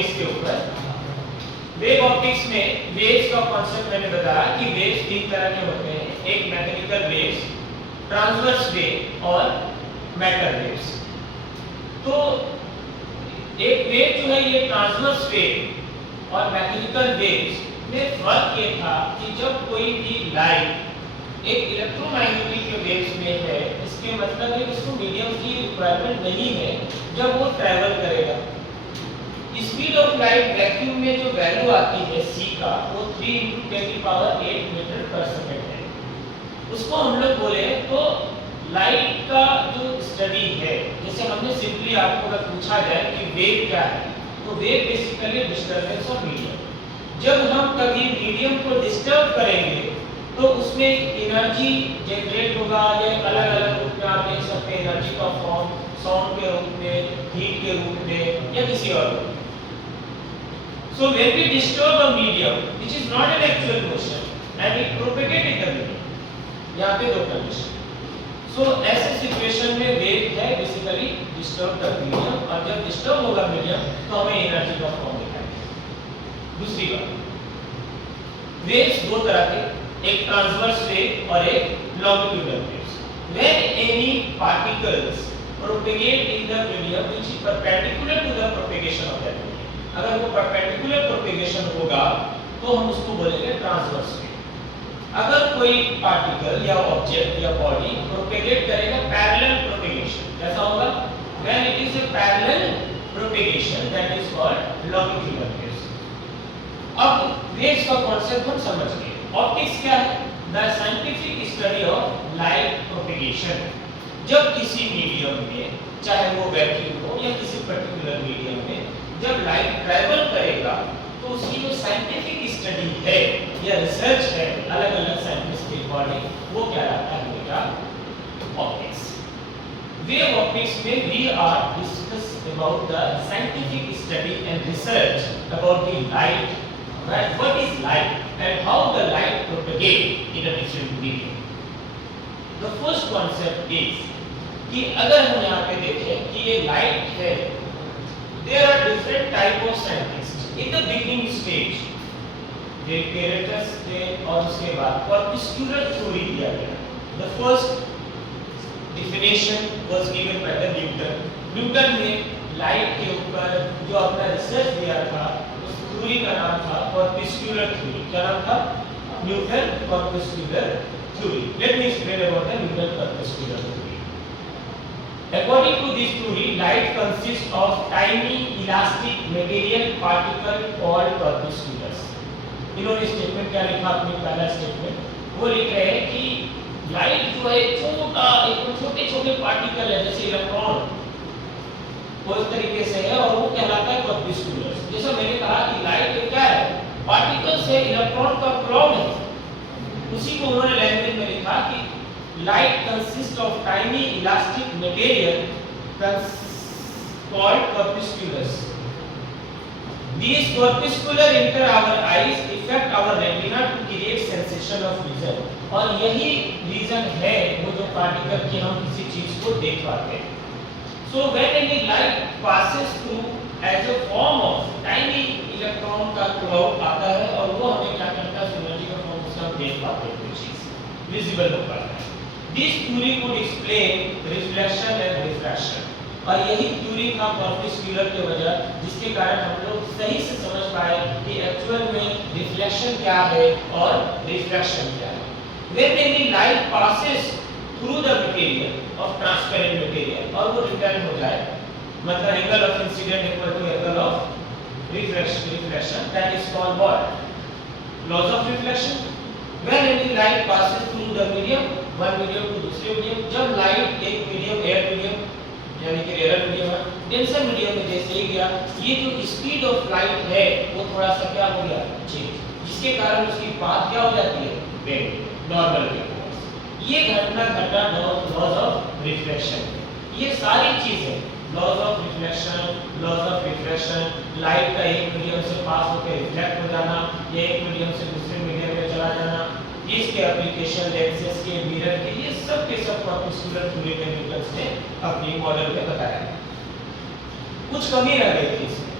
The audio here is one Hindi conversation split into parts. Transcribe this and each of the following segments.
ऑप्टिक्स के ऊपर। वेव ऑप्टिक्स में वेव्स का कॉन्सेप्ट मैंने बताया कि वेव्स तीन तरह के होते हैं, एक मैकेनिकल वेव्स, ट्रांसवर्स वेव और मैटर वेव्स। तो एक वेव जो है ये ट्रांसवर्स वेव और मैकेनिकल वेव्स में फर्क ये था कि जब कोई भी लाइट एक इलेक्ट्रोमैग्नेटिक वेव्स में है, इसके मतलब है कि इसको मीडियम की रिक्वायरमेंट नहीं है जब वो ट्रैवल करेगा। स्पीड ऑफ लाइट वैक्यूम में जो वैल्यू आती है c का, वो 3 × 10⁸ मीटर पर सेकंड है। उसको हम लोग बोले तो लाइट का जो स्टडी है, जैसे हमने सिंपली आपको अगर पूछा जाए कि वेव क्या है, तो wave basically disturbance of medium. जब हम कभी मीडियम को डिस्टर्ब करेंगे तो उसमें एनर्जी जनरेट होगा, या अलग अलग रूप में आप देख सकते हैं एनर्जी का फॉर्म साउंड के रूप में, हीट के रूप में, या किसी और रूप में। So when we disturb a medium which is not an actual motion and it propagates the medium, यहाँ पे दो कंडीशन। So ऐसे सिचुएशन में वेव है बेसिकली डिस्टर्ब द मीडियम, और जब डिस्टर्ब होगा मीडियम तो हमें एनर्जी का फॉर्म दिखाई देगा। दूसरी बात, वेव्स दो तरह के, एक ट्रांसवर्स वेव और एक longitudinal waves. When any particles propagate in the medium which is perpendicular to the propagation of that medium, अगर वो परपेंडिकुलर प्रोपेगेशन होगा तो हम उसको बोलेंगे ट्रांसवर्स वेव। अगर कोई पार्टिकल या ऑब्जेक्ट या बॉडी प्रोपेगेट करेगा पैरेलल प्रोपेगेशन, कैसा होगा? When it is a parallel propagation that is called longitudinal waves. अब वेव्स का कांसेप्ट हम समझ गए। ऑप्टिक्स क्या है? The scientific study of light propagation. जब किसी मीडियम में, चाहे वो वैक्यूम हो या किसी पर्टिकुलर मीडियम में, जब लाइट ट्रैवल करेगा तो उसकी जो साइंटिफिक स्टडी है या रिसर्च है अलग अलग साइंटिस्ट के अकॉर्डिंग, वो क्या रहता है बेटा? ऑप्टिक्स। वेव ऑप्टिक्स में we are discuss about the scientific study and research about the light, right? What is light and how the light propagate in a different medium? The first concept is कि अगर हम यहाँ पे देखें कि ये लाइट है, there are different type of scientists in the beginning stage, the apparatus थे और उसके बाद corpuscular theory दिया गया। The first definition was given by the Newton। Newton ने लाइट के ऊपर जो अपना रिसर्च दिया था, उस थ्योरी का नाम था corpuscular theory। क्या नाम था? Newton corpuscular theory। Let me explain about the Newton corpuscular theory। According to this theory, light consists of tiny elastic material particle called corpusculars। इन्होंने स्टेटमेंट क्या लिखा? अपनी पहला स्टेटमेंट वो लिख रहे हैं कि लाइट जो है छोटा, एक छोटे छोटे पार्टिकल है जैसे इलेक्ट्रॉन, वो इस तरीके से है और वो कहलाता है corpusculars। जैसा मैंने कहा कि लाइट क्या है? पार्टिकल्स है, इलेक्ट्रॉन का क्राउड है। उसी को उन्होंने लैंग्वेज में लिखा कि light consists of tiny elastic material called corpusculars। These corpuscular enter our eyes, affect our retina to create sensation of vision। और यही रीजन है वो जो पार्टिकल की हम किसी चीज को देख पाते हैं। So when any light passes through as a form of tiny electron का cloud आता है और वो हमें क्या करता है? एनर्जी का फॉर्म उसका देख पाते हैं, कोई चीज विजिबल हो पाता है। This theory could explain reflection and refraction। और यही थ्योरी था corpuscular के वजह, जिसके कारण हम लोग सही से समझ पाए कि एक्चुअल में रिफ्लेक्शन क्या है और रिफ्रैक्शन क्या है। When any light passes through the material of transparent material और वो रिटर्न हो जाए, मतलब angle of incident equal to angle of reflection, that is called what? Laws of reflection। When any light passes through the medium, one medium to दूसरे मीडियम, जब लाइट एक मीडियम, एयर मीडियम यानी कि रेयर मीडियम है, डेंसर मीडियम में जैसे ही गया, ये जो स्पीड ऑफ लाइट है वो थोड़ा सा क्या हो गया? चेंज, जिसके कारण उसकी पाथ क्या हो जाती है? बेंड, नॉर्मल के पास। ये घटना घटा लॉज ऑफ रिफ्लेक्शन। ये सारी चीजें, laws of reflection, laws of refraction, light का एक मीडियम से पास होकर रिफ्लेक्ट हो जाना, ये एक मीडियम से दूसरे मीडियम में चला जाना, इसके एप्लीकेशन लेंसेज के, मिरर के, ये सब के सब corpuscular theory के न्यूटन ने अपनी मॉडल में बताया। कुछ कमी रह गई थी इसमें।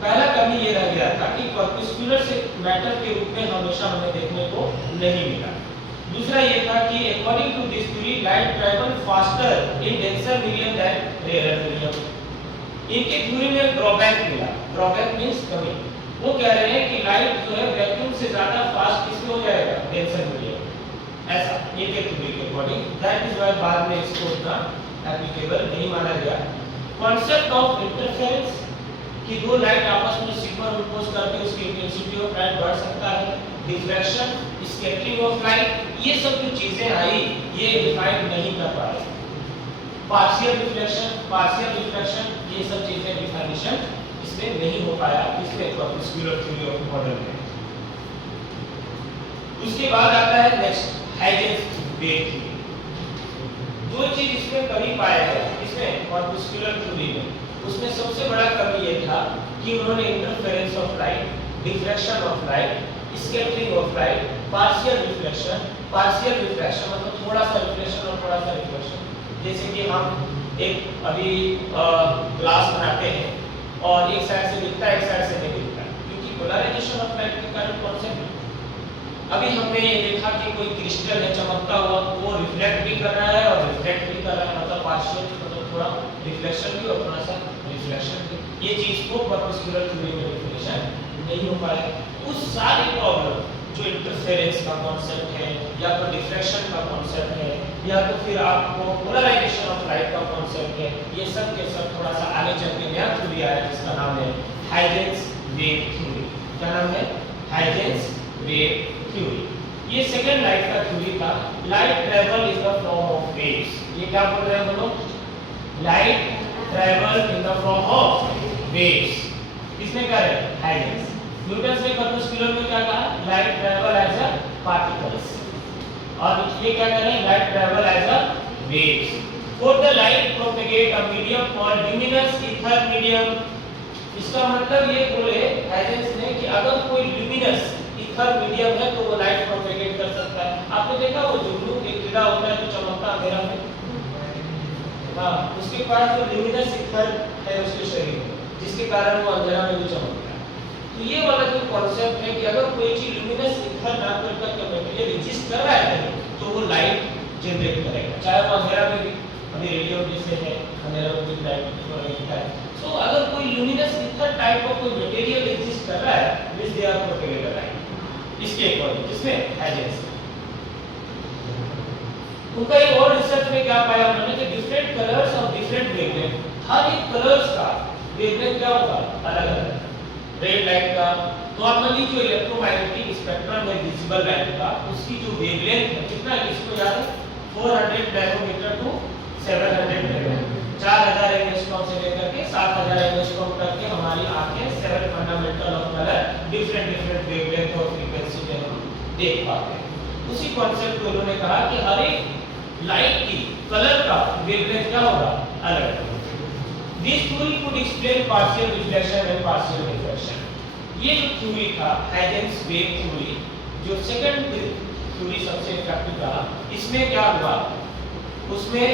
पहला कमी ये रह गया था कि कॉर्पस्कुलर से मैटर के रूप में हमेशा हमें देखने को नहीं मिला। दूसरा ये था कि according to this theory light travel faster in denser medium than rare medium. इनके थ्योरी में ड्रॉबैक मिला। ड्रॉबैक मींस कमी। वो कह रहे हैं कि लाइट जो है वैक्यूम से ज्यादा फास्ट किसमें हो जाएगा, डेंसर मीडियम। ऐसा इनके थ्योरी के अकॉर्डिंग, दैट इज व्हाई बाद में इसको उतना एप्लीकेबल नहीं माना गया। कॉन्सेप्ट ऑफ इंटरफेरेंस कि दो लाइट आपस में सिग्नल इंपोज करके उसकी इंटेंसिटी ऑफ लाइट बढ़ सकता है। डिफ्रैक्शन, स्कैटरिंग ऑफ लाइट, ये सब जो चीजें आई ये डिफाइन नहीं कर पाए। पार्शियल रिफ्लेक्शन, ये सब चीजें डिफिनेशन इसमें नहीं हो पाया इसमें कॉर्पस्कुलर थ्योरी ऑफ मॉडल में। उसके बाद आता है नेक्स्ट हाइजेंस वेव थ्योरी। जो चीज इसमें कमी पाया है इसमें कॉर्पस्कुलर थ्योरी में, उसमें सबसे बड़ा कमी ये था कि उन्होंने interference of light, diffraction of light, scattering of light, partial reflection मतलब थोड़ा सा रिफ्लेक्शन और थोड़ा सा रिफ्लेक्शन। जैसे कि हम एक अभी ग्लास बनाते हैं और एक साइड से दिखता है एक साइड से नहीं दिखता, क्योंकि पोलराइजेशन ऑफ लाइट के कारण कॉन्सेप्ट। अभी हमने ये देखा कि कोई क्रिस्टल है चमकता हुआ, वो रिफ्लेक्ट भी कर रहा है और रिफ्लेक्ट भी कर रहा है, मतलब पार्शियल मतलब थोड़ा रिफ्लेक्शन भी और थोड़ा सा रिफ्लेक्शन भी। ये चीज को कॉर्पस्कुलर थ्योरी में डेफिनेशन नहीं हो पाया। उस सारी प्रॉब्लम जो इंटरफेरेंस का कॉन्सेप्ट है या तो डिफ्रैक्शन का कॉन्सेप्ट है या तो फिर आपको पोलराइजेशन ऑफ लाइट का कॉन्सेप्ट है, ये सब के सब थोड़ा सा आगे चल के नया थ्योरी आया जिसका नाम है हाइजेंस वेव थ्योरी। क्या नाम है? Huygens wave theory. ये सेकंड लाइट का थ्योरी था। Light travel is the form of waves. ये क्या बोल रहे हैं हम लोग? Light travel in the form of waves. किसने कहा है? हाइजेंस। न्यूटन ने कॉर्पस्कुलर में क्या कहा? Light travel as a particles. और ये क्या कर रहे हैं? Light travel as a waves. For the light propagate a medium called luminous ether medium. इसका मतलब ये बोले हाइजेंस ने कि अगर कोई ल्यूमिनस ईथर मीडियम है तो वो लाइट प्रोपेगेट कर सकता है। आपने देखा वो जुगनू एक कीड़ा होता है जो चमकता अंधेरा में, हाँ, उसके पास जो ल्यूमिनस ईथर है उसके शरीर में, जिसके कारण वो अंधेरा में भी चमकता है। तो ये वाला जो कॉन्सेप्ट है कि अगर कोई चीज ल्यूमिनस ईथर ना करके मटेरियल एग्जिस्ट कर रहा है तो वो लाइट जनरेट करेगा, चाहे वो अंधेरा में भी, अभी रेडियो जैसे है अंधेरा में भी लाइट दिखता है। सो अगर कोई ल्यूमिनस ईथर टाइप का कोई मटेरियल एग्जिस्ट कर रहा है means they are propagated light. इसके अकॉर्डिंग जिसमें हाइजेंस उनका एक और रिसर्च में क्या पाया उन्होंने कि डिफरेंट कलर्स और डिफरेंट वेवलेंथ, हर एक कलर्स का वेवलेंथ क्या होगा? अलग अलग। रेड लाइट का नॉर्मली जो इलेक्ट्रोमैग्नेटिक स्पेक्ट्रम है विजिबल लाइट का, उसकी जो वेवलेंथ है कितना है? किसको याद है? 400 नैनोमीटर टू 700 नैनोमीटर, 4000 एंगस्ट्रॉम से लेकर के 7000 एंगस्ट्रॉम तक के हमारी आंखें 7 fundamental of colour different wavelength और फ्रीक्वेंसी में हम देख पाते हैं। उसी कॉन्सेप्ट को उन्होंने कहा कि हर एक लाइट की कलर का वेवलेंथ क्या होगा? अलग। This theory could explain partial reflection and partial refraction. ये जो थ्योरी था हाइजेंस वेव थ्योरी, जो सेकंड थ्योरी सबसे इफेक्टिव रहा, इसमें क्या हुआ? उसमें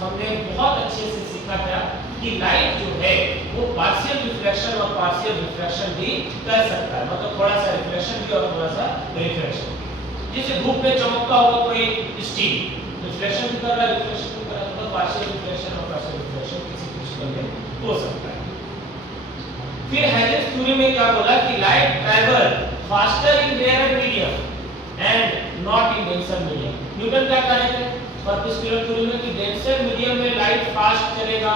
हमने बहुत अच्छे से सीखा था कि लाइट जो है वो पार्शियल रिफ्लेक्शन और पार्शियल रिफ्रैक्शन भी कर सकता है, मतलब थोड़ा सा रिफ्लेक्शन भी और थोड़ा सा रिफ्रैक्शन भी। जैसे धूप में चमकता हुआ कोई स्टील रिफ्लेक्शन भी कर रहा है, रिफ्लेक्शन भी कर रहा है, तो पार्शियल रिफ्लेक्शन और पार्शियल रिफ्रैक्शन किसी क्रिस्टल में हो सकता है। फिर हाइजेंस थ्योरी में क्या बोला कि light travel faster in rare medium and not in denser medium. Newton क्या कह रहे थे कॉर्पस्कुलर थ्योरी में कि डेंसर मीडियम में लाइट फास्ट चलेगा,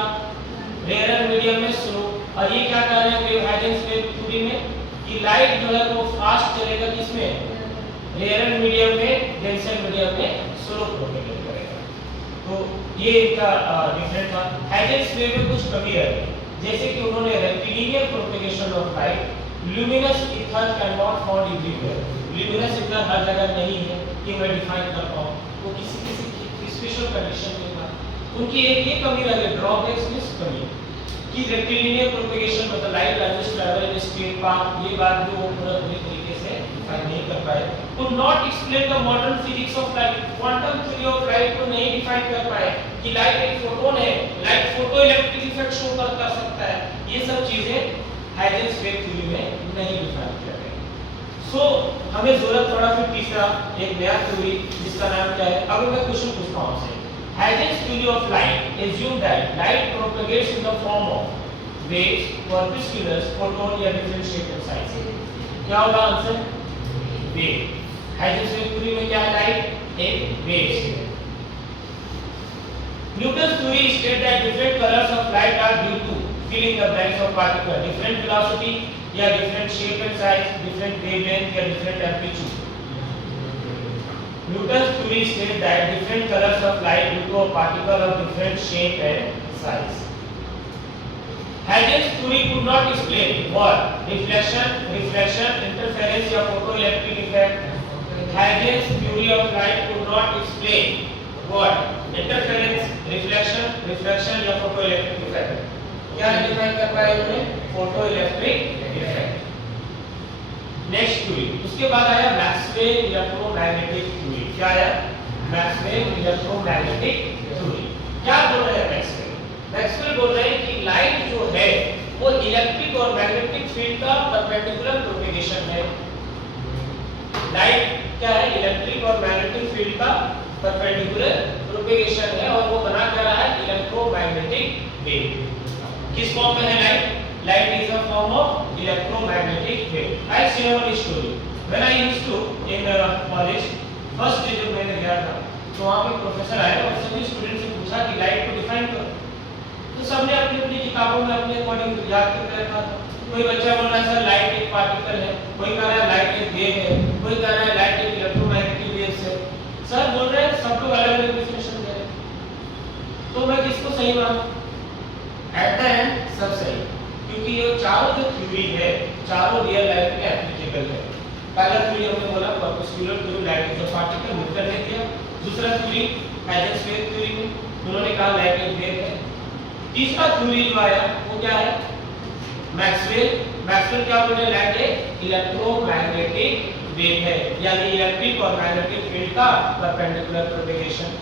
रेयर मीडियम में स्लो। और ये क्या कह रहे हैं हाइजेंस वेव थ्योरी में कि लाइट जो है वो फास्ट चलेगा किसमें? रेयर मीडियम में, डेंसर मीडियम में स्लो प्रोपेगेट करेगा। तो ये इनका डिफरेंट था। हाइजेंस वेव में कुछ कमी है, जैसे कि उन्होंने rectilinear propagation of light, luminous ether can not found everywhere. Luminous ether हर जगह नहीं है कि मैं डिफाइन कर पाऊं, वो किसी स्पेशल कंडीशन में था। उनकी एक ये कमी रह गई, ड्रॉबैक्स में कमी कि रेक्टिलिनियर प्रोपेगेशन मतलब light largest travel in straight path, ये बात भी वो पूरा पूरी तरीके से डिफाइन नहीं कर पाए। could not explain the modern physics of light, quantum theory of light को नहीं डिफाइन कर पाए कि लाइट एक फोटोन है, light photo electric effect show कर सकता है। ये सब चीजें हाइजेंस वेव थ्योरी में नहीं डिफाइन किया गया। सो हमें जरूरत पड़ा फिर तीसरा एक नया थ्योरी जिसका नाम क्या है। अब मैं क्वेश्चन पूछता हूं आपसे, Huygens theory of light assume that light propagates in the form of waves, corpusculars, photon या different shape and size। क्या होगा answer? Wave. Huygens wave theory में क्या है? लाइट एक वेव्स है। Newton's theory states that different colors of light are due to filling the blanks of particles, different velocity या different shape and size, different wavelength या different amplitude। Newton's theory states that different colors of light due to a particle of different shape and size। Huygens theory could not explain what? Reflection, interference या photoelectric effect। Huygens theory of light could not explain what? Interference, reflection या photoelectric effect। क्या डिफाइन कर पाए उन्होंने? Photoelectric effect. नेक्स्ट थ्योरी, उसके बाद आया मैक्सवेल इलेक्ट्रोमैग्नेटिक थ्योरी। क्या आया? Maxwell electromagnetic theory. क्या बोल रहे हैं मैक्सवेल? मैक्सवेल बोल रहे हैं कि लाइट जो है वो इलेक्ट्रिक और मैग्नेटिक फील्ड का परपेंडिकुलर प्रोपेगेशन है। लाइट क्या है? इलेक्ट्रिक और मैग्नेटिक फील्ड का परपेंडिकुलर प्रोपेगेशन है और वो बना क्या रहा है? Electromagnetic wave. किस फॉर्म में है light? Light is a form of electromagnetic wave. I share one story. When I used to in college, first day जब मैंने गया था, तो वहाँ पे प्रोफेसर आए और सभी स्टूडेंट से पूछा कि लाइट को डिफाइन करो। तो सबने अपनी अपनी किताबों में अपने अकॉर्डिंग याद करके रखा था। कोई बच्चा बोल रहा है सर लाइट एक पार्टिकल है, कोई कह रहा है लाइट एक वेव है, कोई कह रहा है लाइट एक इलेक्ट्रोमैग्नेटिक वेव्स है। सर बोल रहे हैं सब लोग अलग अलग डेफिनेशन दे रहे हैं, तो मैं किसको सही मानूं? एट द एंड सब सही, क्योंकि ये चारों जो थ्योरी है चारों रियल लाइफ में एप्लीकेबल है। पहला थ्योरी हमने बोला corpuscular theory, light is a particle, Newton ने दिया। दूसरा थ्योरी हाइजेंस वेव थ्योरी में उन्होंने कहा लाइट एक वेव है। तीसरा थ्योरी जो आया वो क्या है? मैक्सवेल क्या बोल रहे हैं? लाइट एक इलेक्ट्रोमैग्नेटिक वेव है, यानी इलेक्ट्रिक और मैग्नेटिक फील्ड का perpendicular propagation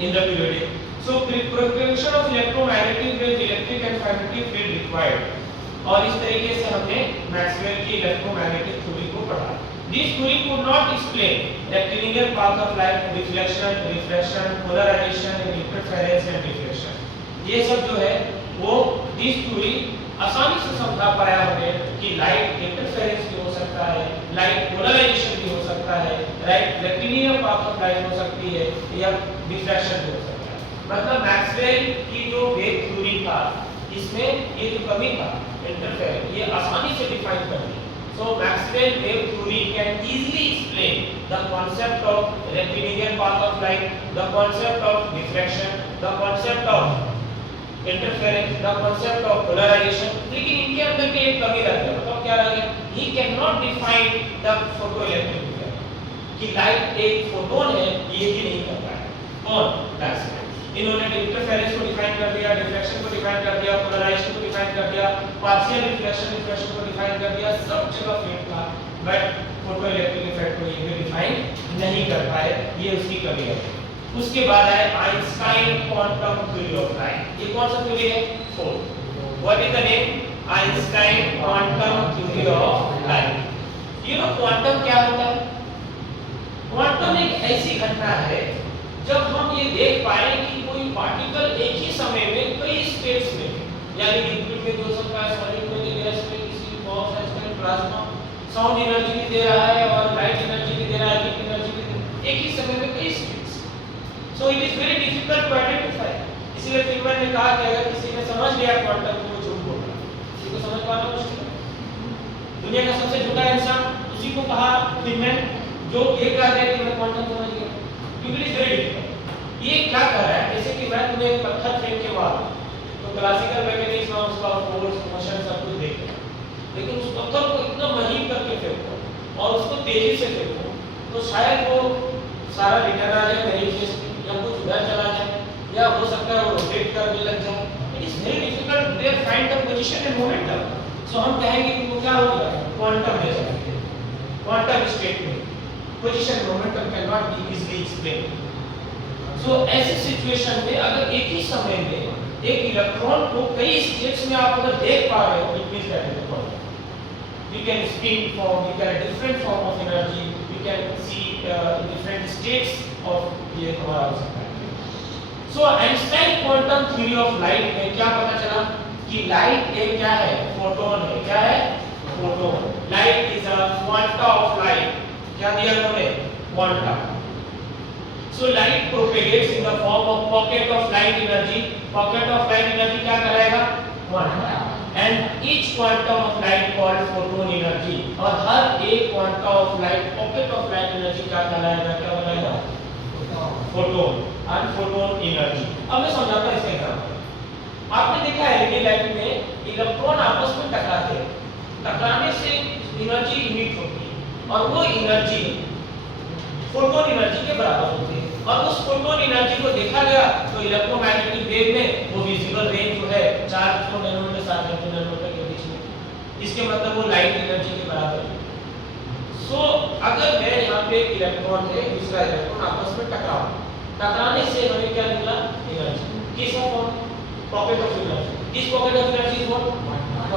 in the period. So propagation of electromagnetic waves, electric and magnetic field required। और इस तरीके से हमने मैक्सवेल की इलेक्ट्रोमैग्नेटिक थ्योरी को पढ़ा। This theory could not explain rectilinear path of light, reflection, polarization, interference and diffraction। ये सब जो है वो this theory आसानी से समझा पाया हमें कि लाइट इंटरफेरेंस भी हो सकता है, लाइट पोलराइजेशन भी हो सकता है, right rectilinear path of light हो सकती है या डिफ्रैक्शन भी हो सकता है। मतलब मैक्सवेल की जो वेव थ्योरी था इसमें ये जो कमी था इंटरफेरेंस, ये आसानी से डिफाइन कर दी। So Maxwell wave theory can easily explain the concept of rectilinear path of light, the concept of diffraction, the concept of interference, the concept of polarisation. लेकिन इनके अंदर भी एक कमी रह गई। मतलब क्या रह गया? He can not define the photoelectric effect कि लाइट एक फोटोन है, ये भी नहीं कर पाया। कौन? मैक्सवेल। इन्होंने इंटरफेरेंस को डिफाइन कर दिया, डिफ्रैक्शन को डिफाइन कर दिया, पोलराइजेशन को डिफाइन कर दिया, पार्शियल रिफ्लेक्शन को डिफाइन कर दिया, सब जगह फिट था, बट फोटोइलेक्ट्रिक इफेक्ट को ये भी डिफाइन नहीं कर पाए। ये उसकी कमी है। उसके बाद आए Einstein quantum theory of light. ये कौन सा थ्योरी है? Fourth. What is the name? Einstein quantum theory of light. You know quantum क्या होता है? क्वांटम एक ऐसी घटना है जब हम ये देख पाए कि कोई पार्टिकल एक ही समय में कई स्टेट्स में, यानी लिक्विड में भी हो सकता है, सॉलिड में भी, गैस में, किसी बॉक्स है, प्लाज्मा, साउंड एनर्जी भी दे रहा है और लाइट एनर्जी भी दे रहा है, हीट एनर्जी भी दे रहा है, एक ही समय में कई states. So it is very difficult to identify. इसलिए फिल्मर ने कहा कि अगर किसी ने समझ लिया क्वांटम को, वो झूठ बोल रहा है। किसी को समझ पाना मुश्किल है। दुनिया का सबसे झूठा इंसान उसी को कहा फिल्मर जो ये कह रहा है कि मैं क्वांटम समझ गया, क्योंकि इट इज वेरी डिफिकल्ट। ये क्या कर रहा है? जैसे कि मैं तुम्हें एक पत्थर फेंक के मारूं तो क्लासिकल मैकेनिक्स में उसका फोर्स, मोशन सब कुछ देखते हैं, लेकिन उस पत्थर को इतना महीन करके फेंको और उसको तेजी से फेंको तो शायद वो सारा रिटर्न आ जाए मेरी फेस पे, या कुछ उधर चला जाए, या हो सकता है वो रोटेट करने लग जाए। It is very difficult to there find the position and momentum. So हम कहेंगे कि वो क्या हो गया? क्वांटम जैसा है। क्वांटम स्टेट में position momentum can not be easily explained. So ऐसी सिचुएशन में अगर एक ही समय में एक इलेक्ट्रॉन को कई स्टेट्स में आप अगर देख पा रहे हो, it means that is a quantum. We can spin form, we can different form of energy, we can see different states of ये हमारा हो सकता है. So Einstein quantum theory of light में क्या पता चला कि लाइट एक क्या है, फोटोन है. क्या है? Photon. Light is a quanta of light. क्या दिया उन्होंने? Quanta. So light propagates in the form of pocket of light energy. Pocket of light energy क्या कहलाएगा? Quanta. And each quantum of light called photon energy. और हर एक quantum of light, pocket of light energy क्या कहलाएगा? क्या बनाएगा? फोटोन. and photon energy. अब मैं समझाता हूं इसका एग्जांपल. आपने देखा है रियल लाइफ में इलेक्ट्रॉन आपस में टकराते हैं. टकराने से एनर्जी इमिट होती है और वो एनर्जी फोटोन एनर्जी के बराबर होती है. और उस फोटोन एनर्जी को देखा गया तो इलेक्ट्रोमैग्नेटिक वेव में वो विजिबल रेंज जो है 400 नैनोमीटर 700 नैनोमीटर के बीच में. इसके मतलब वो लाइट एनर्जी के बराबर है. सो अगर मैं यहाँ पे इलेक्ट्रॉन है दूसरा इलेक्ट्रॉन आपस में टकराने से हमें क्या निकला? एनर्जी. किस form? Pocket of energy. This pocket of energy is what?